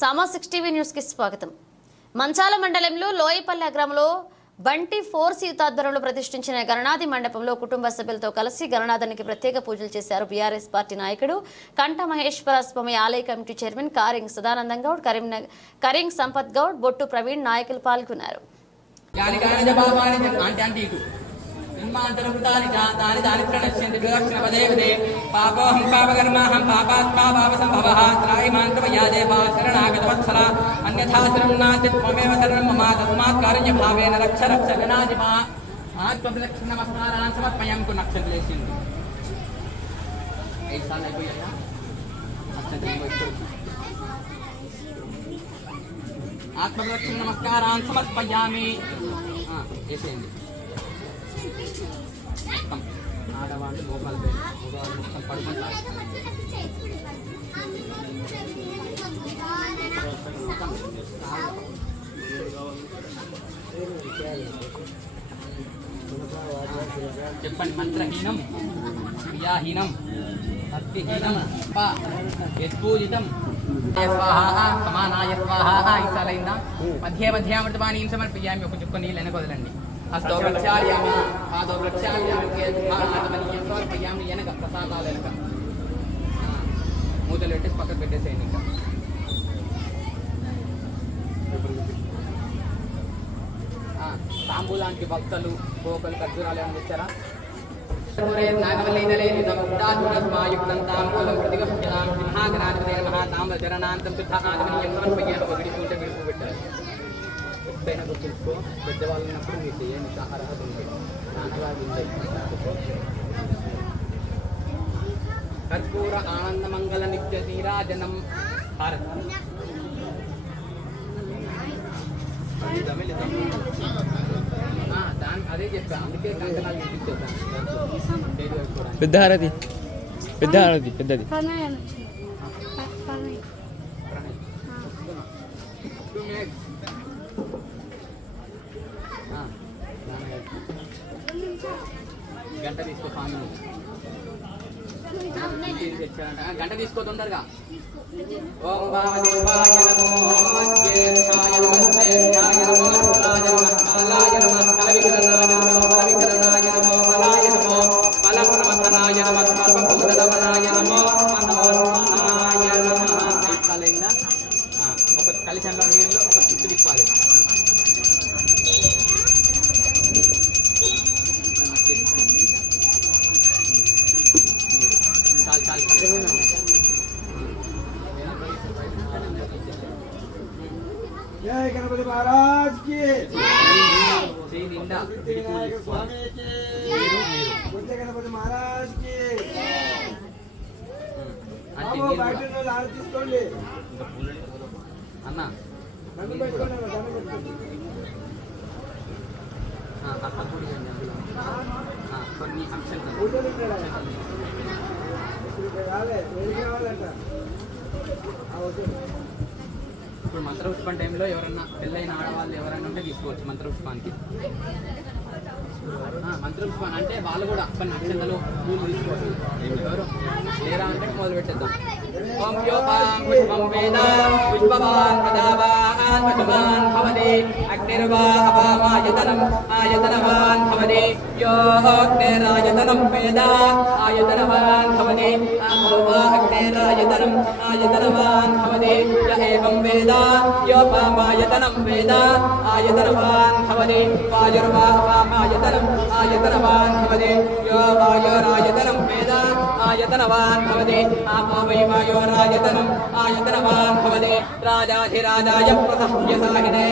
సామా 6 TV news కి స్వాగతం. మంచాల మండలంలో లోయపల్లె గ్రామంలో బంటి ఫోర్స్ యూత్ ఆధ్వర్యంలో ప్రతిష్ఠించిన గణనాథి మండపంలో కుటుంబ సభ్యులతో కలిసి గణనాథానికి ప్రత్యేక పూజలు చేశారు. బీఆర్ఎస్ పార్టీ నాయకుడు కంఠ మహేశ్వర స్వామి ఆలయ కమిటీ చైర్మన్ కారింగ్ సదానందం గౌడ్, కరింగ్ సంపత్ గౌడ్, బొట్టు ప్రవీణ్ నాయకులు పాల్గొన్నారు. पापोहं पापकर्माहं पापात्मा पापसंभवः त्रायमान्तमया देवा शरणागतवत्सला अन्यथा शरणं नास्ति त्वमेव शरणं मम तस्मात् कारुण्यभावेन रक्ष रक्ष गणाधिपा आत्मप्रदक्षिणनमस्कारान् समर्पयामि को नक्षत्रेष्यन्ति ऐसा नहीं कोई है आत्मप्रदक्षिणनमस्कारान् समर्पयामि ऐसे ఆడవాళ్ళు లోపల మొత్తం పడుకుంటారు. చెప్పండి. మంత్రహీనం, క్రియాహీనం, భక్తిహీనం, యత్పూజితం సమానాయ స్వాహ ఈసారైందా మధ్య మధ్య అమృతపానీయం సమర్పయామి. ఒక చుక్క నీళ్ళు వెనక వదలండి. హస్తో ప్రక్షాళ్యామి పాదో ప్రక్షాళ్యామి సమర్పయామి. వెనక ప్రసాదాలు వెనక మూతలు పెట్టేసి పక్కకు పెట్టేసేయండి. ఇంకా తాంబూలానికి భక్తులు గోకలు ఖర్జూరాలు ఏమైనా తెచ్చారా? నాగవల్లీయుక్తం తాంబూలం ప్రతిగమ్యాం సింహాగణాధిపతే నమః తాంబూలచరణాంతం శుద్ధ ఆగమనీయం సమర్పయామి. ఒక విడిచుంటే విడుపు పెట్టారు. ఎప్పుడైనా గుర్తుంచుకో, పెద్దవాళ్ళు ఉన్నప్పుడు మీకు చేయండి. అర్హత ఉంది, నాన్నగారు ఉంది. కర్పూర ఆనందమంగళ నిత్య నీరాజనం భారత్ అదే చెప్పా. అందుకే కంకణాలు పెద్ద హారతి పెద్దది గంట తీసుకో స్వామి. గంట తీసుకో తొందరగా. ఓం వామదేవాయ నమో జ్యేష్ఠాయ నమస్తేష్ఠాయ నమో రుద్రాయ నమః కాలాయ నమః కలవికరణాయ నమో బలవికరణాయ నమో బలాయ నమో బలప్రమథనాయ నమః సర్వభూతదమనాయ నమో మనోన్మనాయ నమః. అయిపోయిందా? ఒక కలిశంలో నీళ్ళు ఒక చుట్టు తిప్పాలి. जय गणपति महाराज की गणपति महाराज की బయట తీసుకోండి అన్న. కొన్ని ఇప్పుడు మంత్రపుష్పం టైంలో ఎవరన్నా పెళ్ళైన ఆడవాళ్ళు ఎవరైనా ఉంటే తీసుకోవచ్చు మంత్రపుష్పానికి. మంత్రపుష్పాన్ని అంటే వాళ్ళు కూడా కొన్ని అక్షంతలు పూలు తీసుకోవచ్చు. ఎవరు లేరా అంటే మొదలు పెట్టేద్దాం. ఓం యోపాం పుష్పం వేద పుష్పవాన్ పదావాన్ పశువాన్ భవతి అగ్నిర్వా అపామాయతనం ఆయతనవాన్ భవతి యో అగ్నిరాయతనం వేద ఆయతనవాన్ భవతి అపోవా అగ్నిరాయతనం ఆయతనవాన్ భవతి య ఏవం వేద యోపామాయతనం వేద ఆయతనవాన్ భవతి వాయుర్వా అపామాయతనం ఆయతనవాన్ భవతి యో వాయురాయతనం వేద ఆయతనవాన్ భవతి ఆపో వై వాయురాయతనం ఆయతనవాన్ భవతి రాజాధిరాజాయ ప్రసహ్యసాహినే.